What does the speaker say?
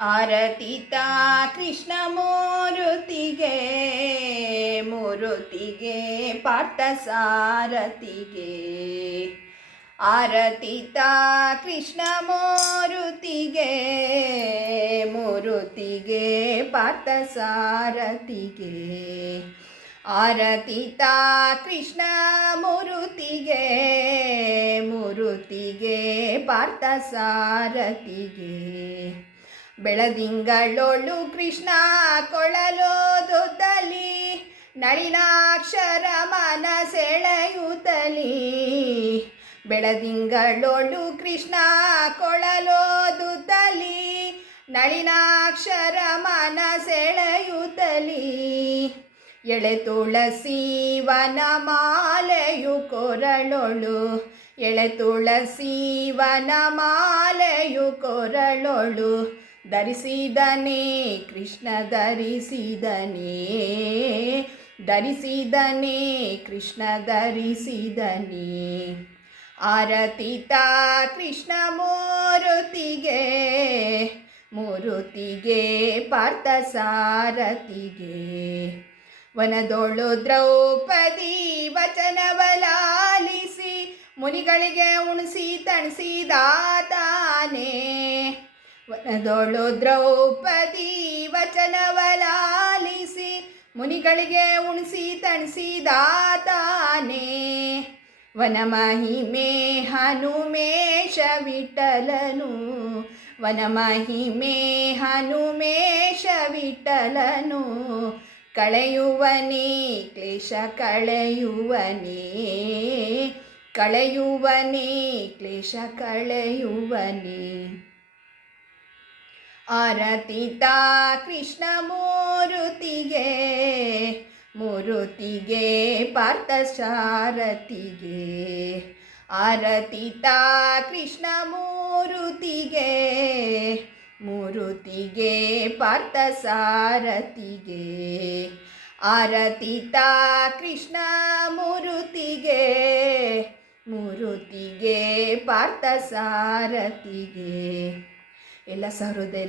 ಆರತಿತ ಕೃಷ್ಣ ಮೂರುತಿಗೆ ಮೂರುತಿಗೆ ಪಾರ್ಥ ಸಾರಥಿಗೆ ಆರತಿತ ಕೃಷ್ಣ ಮೂರುತಿಗೆ ಮೂರುತಿಗೆ ಪಾರ್ಥ ಸಾರಥಿಗೆ ಆರತಿತ ಕೃಷ್ಣ ಮೂರುತಿಗೆ ಮೂರುತಿಗೆ ಪಾರ್ಥ ಸಾರಥಿಗೆ ಬೆಳದಿಂಗಳೊಳು ಕೃಷ್ಣ ಕೊಳಲೋದುತ್ತಲಿ ನಳಿನಾಕ್ಷರ ಮನ ಸೆಳೆಯುತ್ತಲಿ ಬೆಳದಿಂಗಳೊಳು ಕೃಷ್ಣ ಕೊಳಲೋದುತ್ತಲಿ ನಳಿನಾಕ್ಷರ ಮನ ಸೆಳೆಯುತ್ತಲಿ ಎಳೆ ತುಳಸಿ ವನಮಾಲೆಯು ಕೊರಳೊಳು ಎಳೆ ತುಳಸಿ ವನಮಾಲೆಯು ಕೊರಳೊಳು ಧರಿಸಿದನೇ ಕೃಷ್ಣ ಧರಿಸಿದನೇ ಧರಿಸಿದನೇ ಕೃಷ್ಣ ಧರಿಸಿದನೇ ಆರತಿತ ಕೃಷ್ಣ ಮೂರುತಿಗೆ ಮೂರುತಿಗೆ ಪಾರ್ಥ ಸಾರಥಿಗೆ ವನದೊಳು ದ್ರೌಪದಿ ವಚನವಲಾಲಿಸಿ ಮುನಿಗಳಿಗೆ ಉಣಿಸಿ ತಣಿಸಿದಾತಾನೆ ವನದೊಳು ದ್ರೌಪದಿ ವಚನವಲಾಲಿಸಿ ಮುನಿಗಳಿಗೆ ಉಣಿಸಿ ತಣಿಸಿದಾತಾನೆ ವನಮಹಿಮೆ ಹನುಮೇಶ ವಿಠಲನು ವನಮಹಿಮೆ ಹನುಮೇಶ ವಿಠಲನು ಕಳೆಯುವನೇ ಕ್ಲೇಶ ಕಳೆಯುವನೇ ಕಳೆಯುವನೇ ಕ್ಲೇಶ ಕಳೆಯುವನೇ ಆರತಿತ ಕೃಷ್ಣ ಮೂರುತಿಗೆ ಮೂರುತಿಗೆ ಪಾರ್ಥ ಸಾರಥಿಗೆ ಆರತಿತ ಕೃಷ್ಣ ಮೂರುತಿಗೆ ಮೂರುತಿಗೆ ಪಾರ್ಥ ಸಾರಥಿಗೆ ಆರತಿತ ಕೃಷ್ಣ ಮೂರುತಿಗೆ ಮೂರುತಿಗೆ ಪಾರ್ಥ ಸಾರಥಿಗೆ ಎಲ್ಲ ಸಹೃದಯರಿಗೆ